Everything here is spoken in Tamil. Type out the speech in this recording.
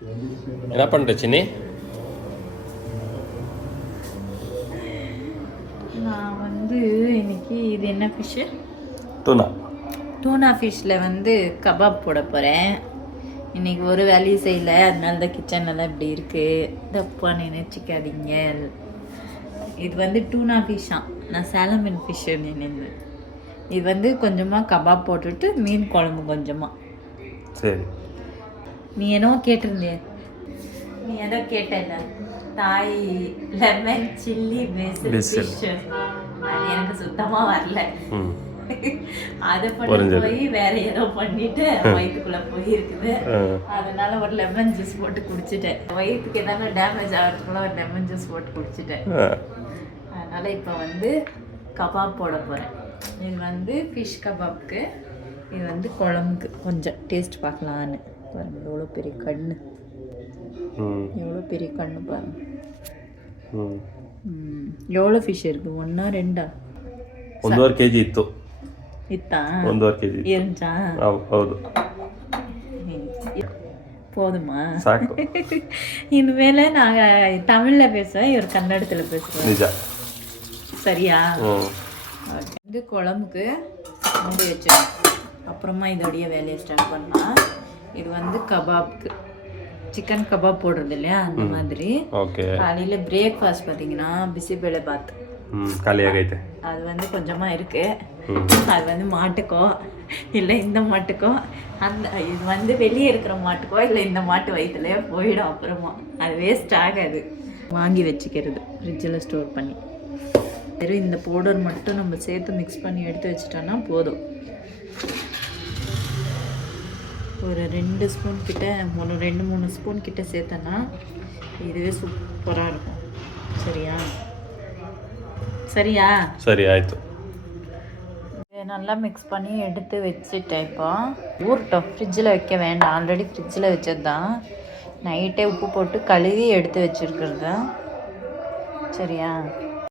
என்ன பண்ணுற சின்னி? நான் வந்து இன்னைக்கு இது என்ன ஃபிஷ்ஷு? டூனா ஃபிஷ்ஷில் வந்து கபாப் போட போகிறேன். இன்றைக்கி ஒரு வேலையும் செய்யலை, அதனால தான் கிச்சனெல்லாம் இப்படி இருக்குது. தப்பா நினைச்சிக்காதீங்க. இது வந்து டூனா ஃபிஷ்ஷாம், நான் சேலமன் ஃபிஷ்ஷு நினைந்தேன். இது வந்து கொஞ்சமாக கபாப் போட்டுட்டு மீன் குழம்பு கொஞ்சமாக. சரி, நீ என்னவோ கேட்டிருந்திய, நீ ஏதோ கேட்டல தாய் லெமன் சில்லி பேசில் ஃபிஷ், அது எனக்கு சுத்தமாக வரல. அதை பண்ணி போய் வேற ஏதோ பண்ணிட்டு வயிற்றுக்குள்ள போயிருக்குது. அதனால ஒரு லெமன் ஜூஸ் போட்டு குடிச்சிட்டேன். வயிற்றுக்கு எதாவது டேமேஜ் ஆகிறதுக்குள்ள ஒரு லெமன் ஜூஸ் போட்டு குடிச்சிட்டேன். அதனால இப்போ வந்து கபாப் போட போகிறேன். இது வந்து ஃபிஷ் கபாப்க்கு, இது வந்து குழம்புக்கு கொஞ்சம் டேஸ்ட் பார்க்கலான்னு. பாருங்க எவ்வளோ பெரிய கண்ணு, எவ்வளோ பெரிய கண்ணு பாருங்க. எவ்வளோ ஃபிஷ் இருக்கு? 1 2 1.5 kg ಇತ್ತು. ಇತ್ತಾ? 1.5 kg இருந்துச்சா? ಹೌದು. போதுமா? ಸಾಕು. இனிமேல நான் தமிழில் பேசுவேன், இவர் கன்னடத்தில் பேசுவேன். ನಿಜ. சரியா? இது குழம்புக்கு மூடி வச்சிடும், அப்புறமா இதோடைய வேலையை ஸ்டார்ட் பண்ணலாம். இது வந்து கபாப்க்கு, சிக்கன் கபாப் போடுறது இல்லையா, அந்த மாதிரி. காலையில் பிரேக்ஃபாஸ்ட் பார்த்தீங்கன்னா பிசிபேளை பாத் காலியாகೈತೆ. அது வந்து கொஞ்சமாக இருக்கு. அது வந்து மாட்டுக்கோ இல்லை இந்த மாட்டுக்கோ, அந்த இது வந்து வெளியே இருக்கிற மாட்டுக்கோ இல்லை இந்த மாட்டு வயிற்றுலையோ போயிடும். அப்புறமா அது வேஸ்ட் ஆகாது, வாங்கி வச்சுக்கிறது ஃப்ரிட்ஜில் ஸ்டோர் பண்ணி. வெறும் இந்த பவுடர் மட்டும் நம்ம சேர்த்து மிக்ஸ் பண்ணி எடுத்து வச்சிட்டோன்னா போதும். ஒரு 2 ஸ்பூன் கிட்ட, ஒரு 2-3 ஸ்பூன் கிட்ட சேர்த்தோன்னா இதுவே சூப்பராக இருக்கும். சரியா? சரியா? சரி, ஆಯಿತು. நல்லா மிக்ஸ் பண்ணி எடுத்து வச்சுட்டேன். இப்போ ஊறட்டும், ஃப்ரிட்ஜில் வைக்க வேண்டாம். ஆல்ரெடி ஃப்ரிட்ஜில் வச்சது தான், நைட்டே உப்பு போட்டு கழுவி எடுத்து வச்சுருக்கிறது தான். சரியா?